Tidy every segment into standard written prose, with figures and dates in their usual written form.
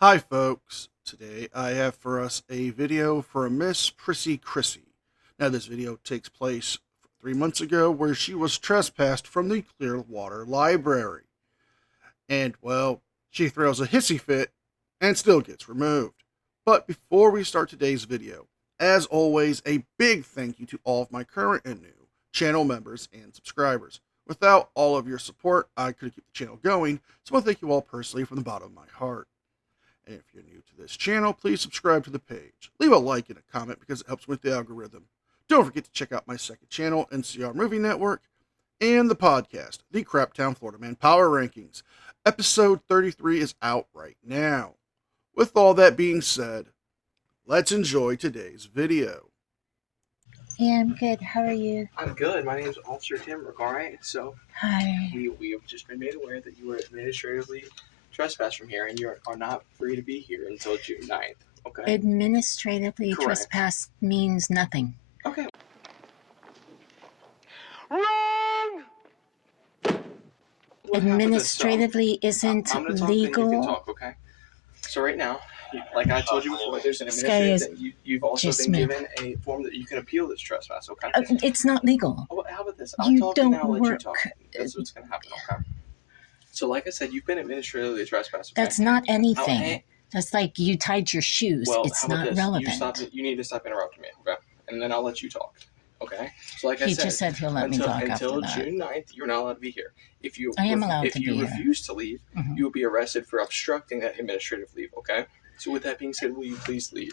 Hi folks, today I have for us a video for Miss Krissy. Now this video takes place 3 months ago where she was trespassed from the Clearwater Library. And well, she throws a hissy fit and still gets removed. But before we start today's video, as always, a big thank you to all of my current and new channel members and subscribers. Without all of your support, I couldn't keep the channel going, so I want to thank you all personally from the bottom of my heart. And if you're new to this channel, please subscribe to the page. Leave a like and a comment because it helps with the algorithm. Don't forget to check out my second channel, NCR Movie Network, and the podcast, the Craptown Florida Man Power Rankings. Episode 33 is out right now. With all that being said, let's enjoy today's video. Yeah, I'm good. How are you? I'm good. My name's Officer Tim. Alright, so Hi. we have just been made aware that you were administratively trespassed from here, and you are not free to be here until June 9th. Okay. Administratively Correct. trespass means nothing. Okay. Wrong! Administratively isn't I'm gonna talk, then you can legal. talk. Okay. So right now, like I told you before, there's an This guy is administrative. You've also just been me. given a form that you can appeal this trespass. Okay. It's not legal. Oh, how about this? I'll You talk don't and I'll let you work. talk. That's what's gonna happen. Okay. So like I said, you've been administratively trespassed. Okay? That's not anything. Okay. That's like you tied your shoes. Well, It's how about not this? relevant. You need to stop interrupting me, okay? And then I'll let you talk, okay? So like I He said, just said he'll let me talk until after that. June 9th, you're not allowed to be here. If you I am allowed if to you be here. refuse to leave, Mhm. you will be arrested for obstructing that administrative leave, okay? So with that being said, will you please leave?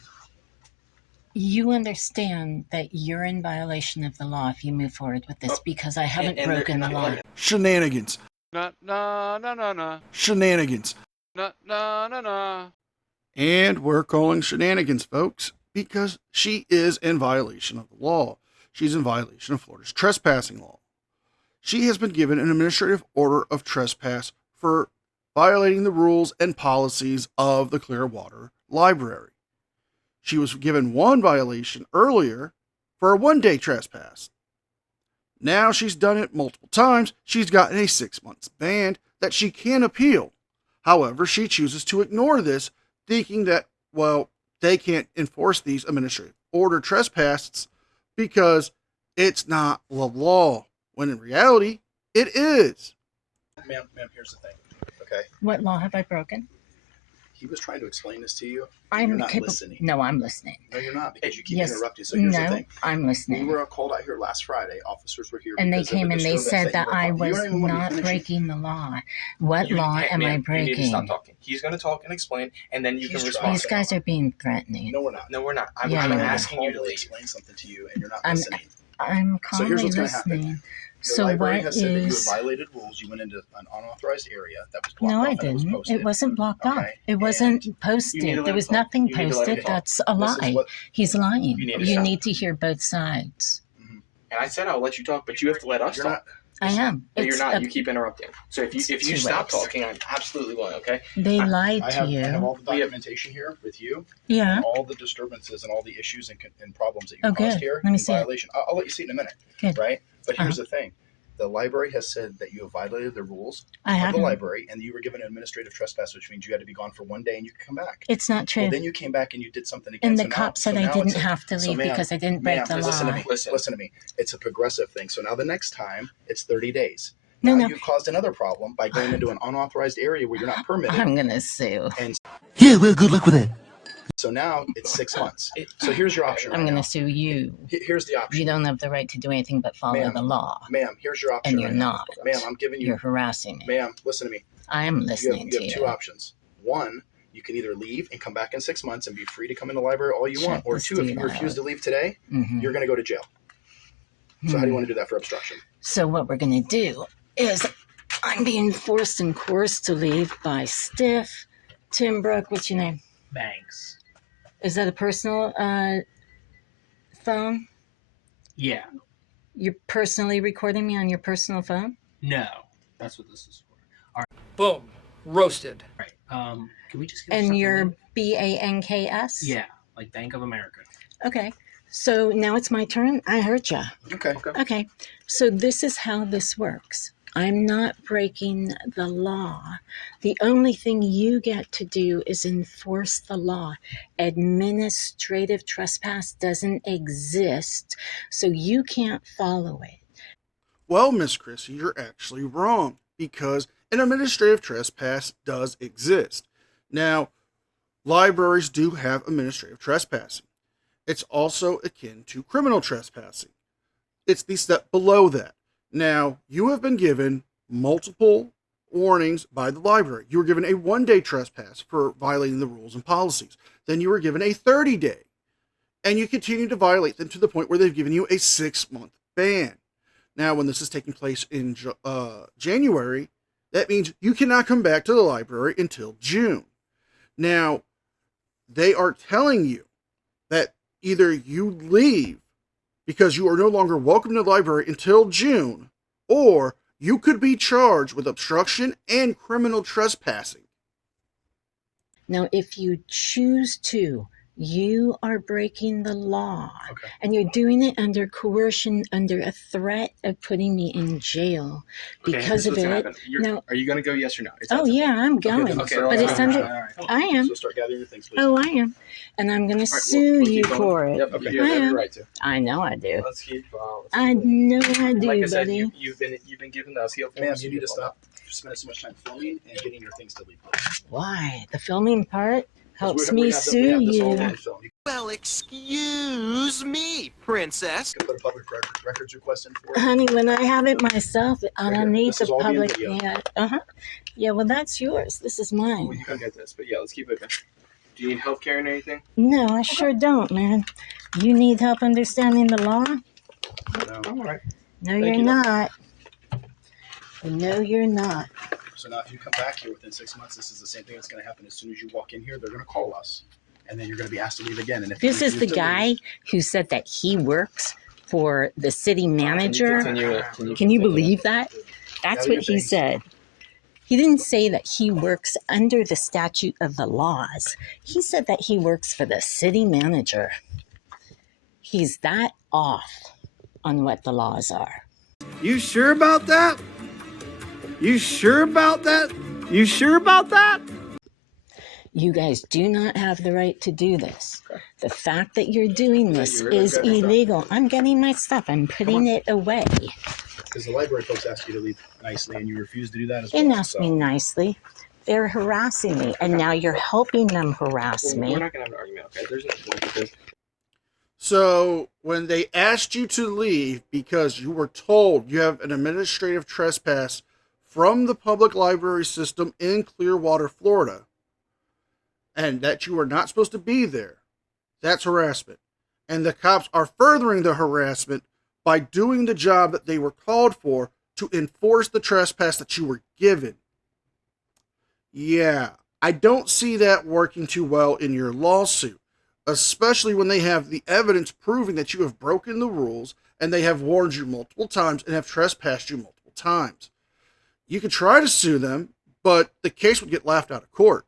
You understand that you're in violation of the law if you move forward with this because I haven't and broken the there- law. Shenanigans. Nah. Shenanigans. Nah. And we're calling shenanigans, folks, because she is in violation of the law. She's in violation of Florida's trespassing law. She has been given an administrative order of trespass for violating the rules and policies of the Clearwater Library. She was given one violation earlier for a one-day trespass. Now she's done it multiple times. She's gotten a 6 months ban that she can appeal. However, she chooses to ignore this, thinking that, well, they can't enforce these administrative order trespasses because it's not the law, when in reality, it is. Ma'am, here's the thing, okay? What law have I broken? He was trying to explain this to you. I'm You're not capable. listening. No, I'm listening. No, you're not, because you keep Yes. interrupting. So here's the No, thing. I'm We listening. were called out here last Friday. Officers were here. And they because of a came and they disturbance said that you were I causing. You was don't even let me not finish. breaking the law. What law am I You need to breaking? stop talking. He's going to talk and explain, and then you can He's respond. These guys are being threatening. No, we're not. No, we're not. I'm Yeah, you are. asking you to Called leave. explain something to you, and you're not I'm listening. I'm So calmly here's what's gonna happen. listening. The So library what has said that you is? have violated rules. You went into an unauthorized area that was blocked No, off I and it was didn't. posted. It wasn't blocked off. Okay, It and wasn't you need to posted. let There him was talk. nothing You need to let him posted. talk. That's a This is lie. what- He's lying. You need to You stop. need to hear both sides. And I said I'll let you talk, but you have to let us You're talk. not. I am. No, you're It's not. a- You keep interrupting. So if It's you two stop ways. talking, I'm absolutely willing. Okay. They lied I to have you. all the documentation here with you. Yeah. And all the disturbances and all the issues and problems that you Oh, caused good. here Let me in see it. violation. I'll let you see it in a minute. Good. Right? But here's the thing. The library has said that you have violated the rules I of the haven't. library, and you were given an administrative trespass, which means you had to be gone for one day and you could come back. It's not true. Well, then you came back and you did something again. And so the now- cop said so I now didn't it's a- have to so leave ma'am, because I didn't break ma'am, the listen to law. me. Listen. Listen to me. It's a progressive thing. So now the next time it's 30 days. No, Now no. you've caused another problem by going into an unauthorized area where you're not permitted. I'm gonna sue. Yeah, well, good luck with that. So now it's 6 months. So here's your option. I'm right gonna now. sue you. Here's the option. You don't have the right to do anything but follow Ma'am. the law. Ma'am, here's your option. And you're right now. not. Ma'am, I'm giving you. You're harassing me. Ma'am, listen to me. I am You listening have to two you. options. One, you can either leave and come back in 6 months and be free to come in the library all you Check want. Or this two, if dude you refuse out. to leave today, Mhm. you're going to go to jail. So how do you want to do that for obstruction? So what we're gonna do is I'm being forced and coerced to leave by Stiff, Tim Brook, what's your name? Banks. Is that a personal phone? Yeah. You're personally recording me on your personal phone? No. That's what this is for. Boom. Roasted. Right. Can we just get And something you're in? BANKS? Yeah, like Bank of America. Okay. So now it's my turn. I heard ya. Okay. Okay. So this is how this works. I'm not breaking the law. The only thing you get to do is enforce the law. Administrative trespass doesn't exist, so you can't follow it. Well, Miss Krissy, you're actually wrong, because an administrative trespass does exist. Now, libraries do have administrative trespassing. It's also akin to criminal trespassing. It's the step below that. Now, you have been given multiple warnings by the library. You were given a 1-day trespass for violating the rules and policies. Then you were given a 30-day. And you continue to violate them to the point where they've given you a 6-month ban. Now, when this is taking place in January, that means you cannot come back to the library until June. Now, they are telling you that either you leave because you are no longer welcome to the library until June, or you could be charged with obstruction and criminal trespassing. Now, if you choose to, you are breaking the law. Okay. And you're doing it under coercion, under a threat of putting me in jail because of it. No. Are you going to go, yes or no? It's Oh, yeah, I'm Okay, going. okay, But it's under. I am. So start gathering your things, please. Oh, I am. And I'm going to sue we'll you keep going. for it. Yep, Okay. you have I every am. right to. I know I do. Let's keep. I know I do, Like I said, buddy. you've been given the seal. Ma'am, you need to stop spending so much time filming and getting your things deleted. Why? The filming part helps We me have this sue all you. on film. You Well, excuse me, princess. can put a public records request in for it. Honey, when I have it myself, I Right don't here. need This the is all being public. videoed. Yeah, yeah, well, that's yours. This is mine. Well, you can get this, but yeah, let's keep it. Do you need help carrying anything? No, I sure don't, man. You need help understanding the law? No. All right. No, Thank you're you. not. No, you're not. So now if you come back here within 6 months, this is the same thing that's going to happen. As soon as you walk in here, they're going to call us. And then you're going to be asked to leave again. And if This you is the refuse to guy leave- who said that he works for the city manager. Can you believe that? That's what he said. He didn't say that he works under the statute of the laws. He said that he works for the city manager. He's that off on what the laws are. You sure about that? You sure about that? You sure about that? You guys do not have the right to do this. The fact that you're doing this is illegal. I'm getting my stuff. I'm putting it away. Because the library folks ask you to leave nicely, and you refuse to do that as They well. didn't ask me nicely. They're harassing me, and now you're helping them harass We're me. not gonna have an argument, okay? There's no point to this. So, when they asked you to leave because you were told you have an administrative trespass from the public library system in Clearwater, Florida, and that you are not supposed to be there, that's harassment. And the cops are furthering the harassment by doing the job that they were called for to enforce the trespass that you were given. Yeah, I don't see that working too well in your lawsuit, especially when they have the evidence proving that you have broken the rules and they have warned you multiple times and have trespassed you multiple times. You could try to sue them, but the case would get laughed out of court.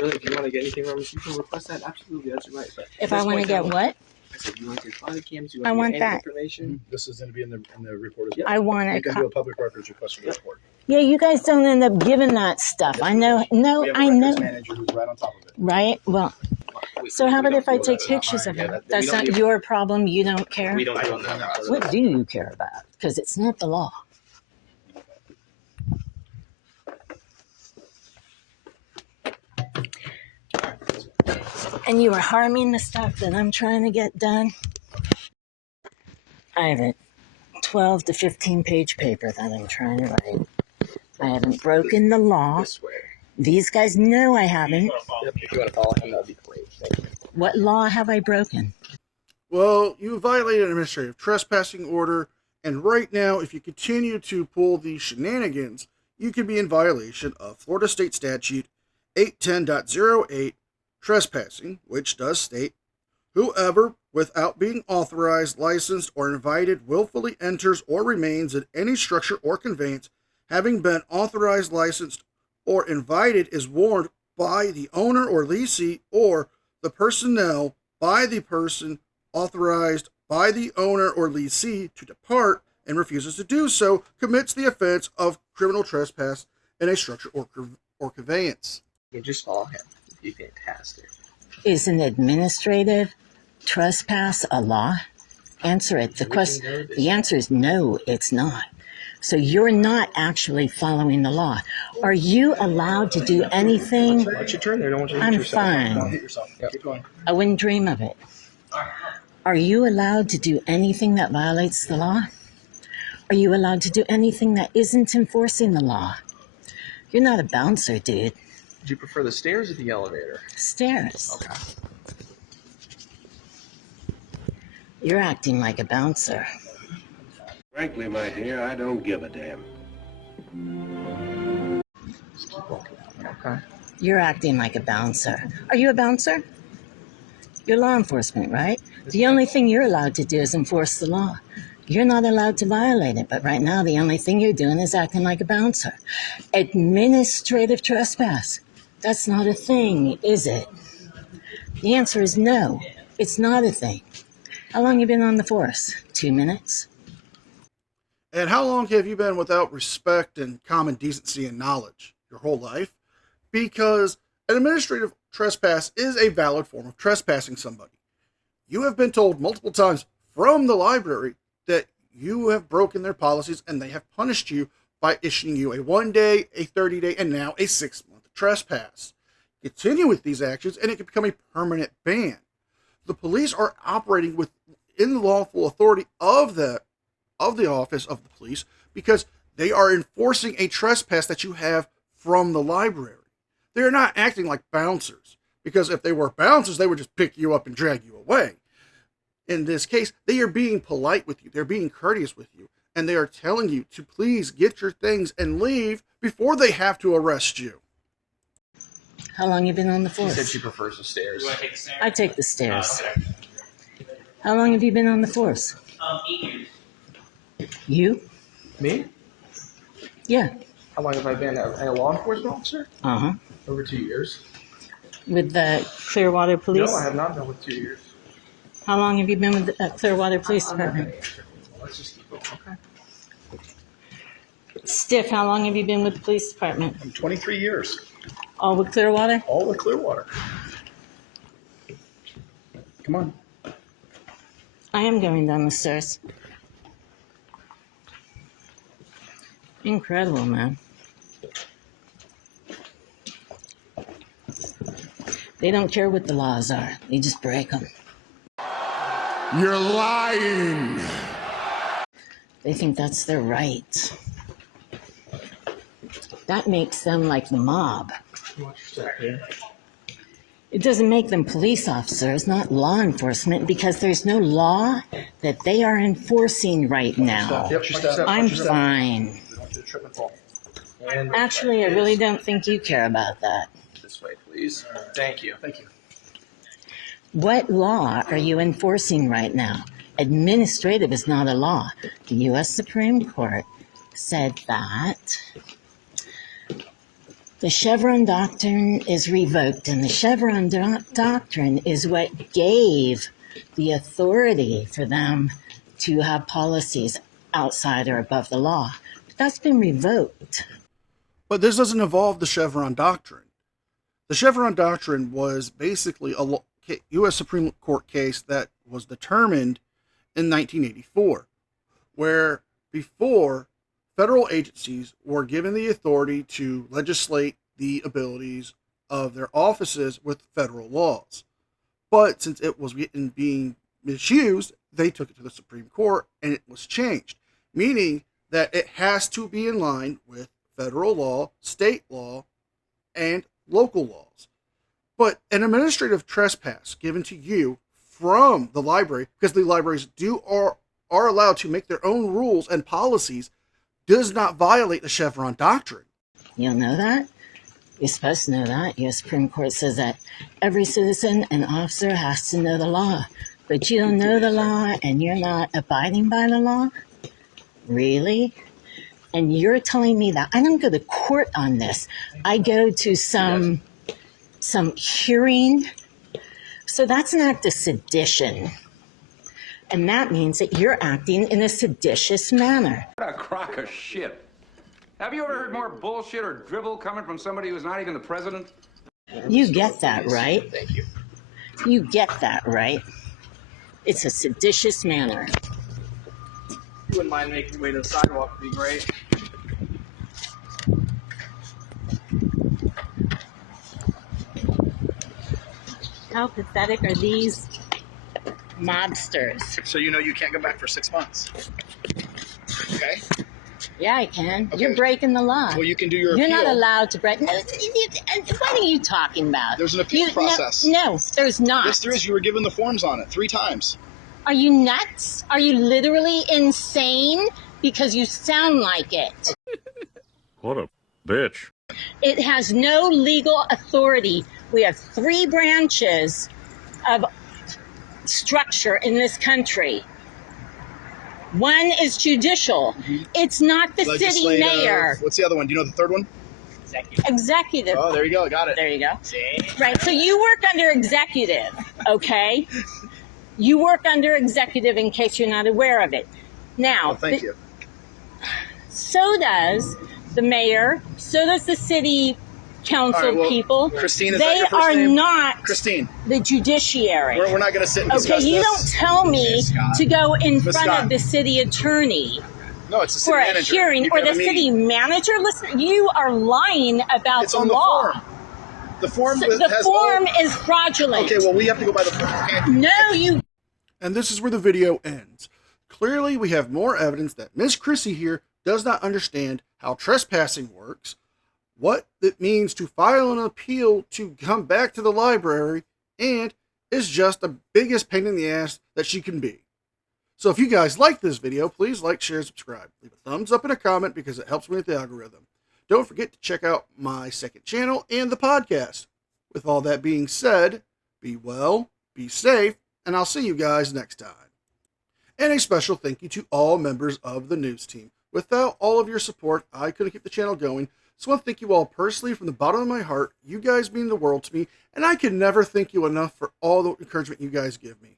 Really, if you want to get anything from us, you can request that. Absolutely, that's your right. But If at I this want to point, get what? I said you want your body cams. You I want want any that. information. This is going to be in the report as well. I want You it. can do a public records request for the report. Yeah, you guys don't end up giving that stuff. I know. No, We have a I know. records manager who's right on top of it. Right? Well, so how about if I take pictures of Yeah, it? that- we That's don't not do- your problem. You don't care. We don't do that. What do you care about? Because it's not the law. And you are harming the stuff that I'm trying to get done. I have a 12 to 15 page paper that I'm trying to write. I haven't broken the law. This way. These guys know I haven't. Yep, if you want to follow him, that would be great. Thank you. What law have I broken? Well, you violated an administrative trespassing order, and right now, if you continue to pull these shenanigans, you could be in violation of Florida State Statute 810.08, trespassing, which does state, whoever, without being authorized, licensed, or invited, willfully enters or remains in any structure or conveyance having been authorized, licensed, or invited is warned by the owner or lessee or the personnel by the person authorized by the owner or lessee to depart and refuses to do so commits the offense of criminal trespass in a structure or conveyance. You just follow him. It'd be fantastic. Is an administrative trespass a law? Answer it. The answer is no, it's not. So you're not actually following the law. Are you allowed to do anything? Why don't you turn there? Don't want you to hit I'm yourself. fine. Don't hit yourself. Yep. Keep going. I wouldn't dream of it. Are you allowed to do anything that violates the law? Are you allowed to do anything that isn't enforcing the law? You're not a bouncer, dude. Do you prefer the stairs or the elevator? Stairs. Okay. You're acting like a bouncer. Frankly, my dear, I don't give a damn. Just keep walking out. Okay. You're acting like a bouncer. Are you a bouncer? You're law enforcement, right? The only thing you're allowed to do is enforce the law. You're not allowed to violate it, but right now the only thing you're doing is acting like a bouncer. Administrative trespass. That's not a thing, is it? The answer is no, it's not a thing. How long have you been on the force? 2 minutes? And how long have you been without respect and common decency and knowledge? Your whole life? Because an administrative trespass is a valid form of trespassing somebody. You have been told multiple times from the library that you have broken their policies and they have punished you by issuing you a 1-day, a 30-day, and now a 6-month trespass. Continue with these actions and it can become a permanent ban. The police are operating within the lawful authority of the office of the police because they are enforcing a trespass that you have from the library. They're not acting like bouncers, because if they were bouncers, they would just pick you up and drag you away. In this case, they are being polite with you. They're being courteous with you. And they are telling you to please get your things and leave before they have to arrest you. How long have you been on the She force? said she prefers the stairs. I take the stairs. How long have you been on the force? 8 years. You? Me? Yeah. How long have I been a law enforcement officer? Uh-huh. Over 2 years. With the Clearwater Police? No, I have not been with 2 years. How long have you been with the Clearwater Police Department? Let's just keep going. Okay. Stiff, how long have you been with the police department? I'm 23 years. All with Clearwater? All with Clearwater. Come on. I am going down the stairs. Incredible, man. They don't care what the laws are. They just break them. You're lying. They think that's their right. That makes them like the mob. It doesn't make them police officers, not law enforcement, because there's no law that they are enforcing right now. Yep, step. I'm fine. We want you to trip and fall. And Actually, I really don't think you care about that. this way, please. Thank you. Thank you. What law are you enforcing right now? Administrative is not a law. The U.S. Supreme Court said that the Chevron doctrine is revoked, and the Chevron doctrine is what gave the authority for them to have policies outside or above the law. But that's been revoked. But this doesn't involve the Chevron doctrine. The Chevron doctrine was basically a U.S. Supreme Court case that was determined in 1984, where before federal agencies were given the authority to legislate the abilities of their offices with federal laws. But since it was being misused, they took it to the Supreme Court and it was changed, meaning that it has to be in line with federal law, state law, and local laws. But an administrative trespass given to you from the library, because the libraries are allowed to make their own rules and policies, does not violate the Chevron doctrine. You don't know that? You're supposed to know that. U.S. Supreme Court says that every citizen and officer has to know the law. But you don't know the law and you're not abiding by the law? Really? And you're telling me that? I don't go to court on this. I go to some hearing. So that's an act of sedition. And that means that you're acting in a seditious manner. What a crock of shit. Have you ever heard more bullshit or drivel coming from somebody who's not even the president? You get that, right? Thank you. You get that, right? It's a seditious manner. You wouldn't mind making your way to the sidewalk, would be great. How pathetic are these mobsters? So you know you can't come back for 6 months. Okay? Yeah, I can. Okay. You're breaking the law. Well, you can do your You're appeal. not allowed to break. No, what are you talking about? There's an appeal process. No, there's not. Yes, there is. You were given the forms on it 3 times. Are you nuts? Are you literally insane? Because you sound like it. What a bitch. It has no legal authority. We have 3 branches of structure in this country. One is judicial. It's not the city mayor. What's the other one? Do you know the third one? Executive. Oh, there you go. Got it. There you go. Right. So you work under executive, okay? You work under executive in case you're not aware of it. Now, Thank you. So does the mayor, so does the city council people. Christine, is they that your first are name? not Christine. the judiciary. We're not going to sit and discuss okay, you this. don't tell me to go in front Scott. of the city attorney No, it's the city for a manager. hearing You or can the have a city meeting. manager. Listen, you are lying about It's the on the law. form. The form, So the has form all... is fraudulent. Okay, well, we have to go by the form. No, you. And this is where the video ends. Clearly, we have more evidence that Miss Krissy here does not understand how trespassing works, what it means to file an appeal to come back to the library, and is just the biggest pain in the ass that she can be. So if you guys like this video, please like, share, subscribe. Leave a thumbs up and a comment because it helps me with the algorithm. Don't forget to check out my second channel and the podcast. With all that being said, be well, be safe, and I'll see you guys next time. And a special thank you to all members of the news team. Without all of your support, I couldn't keep the channel going. So I want to thank you all personally from the bottom of my heart. You guys mean the world to me, and I can never thank you enough for all the encouragement you guys give me.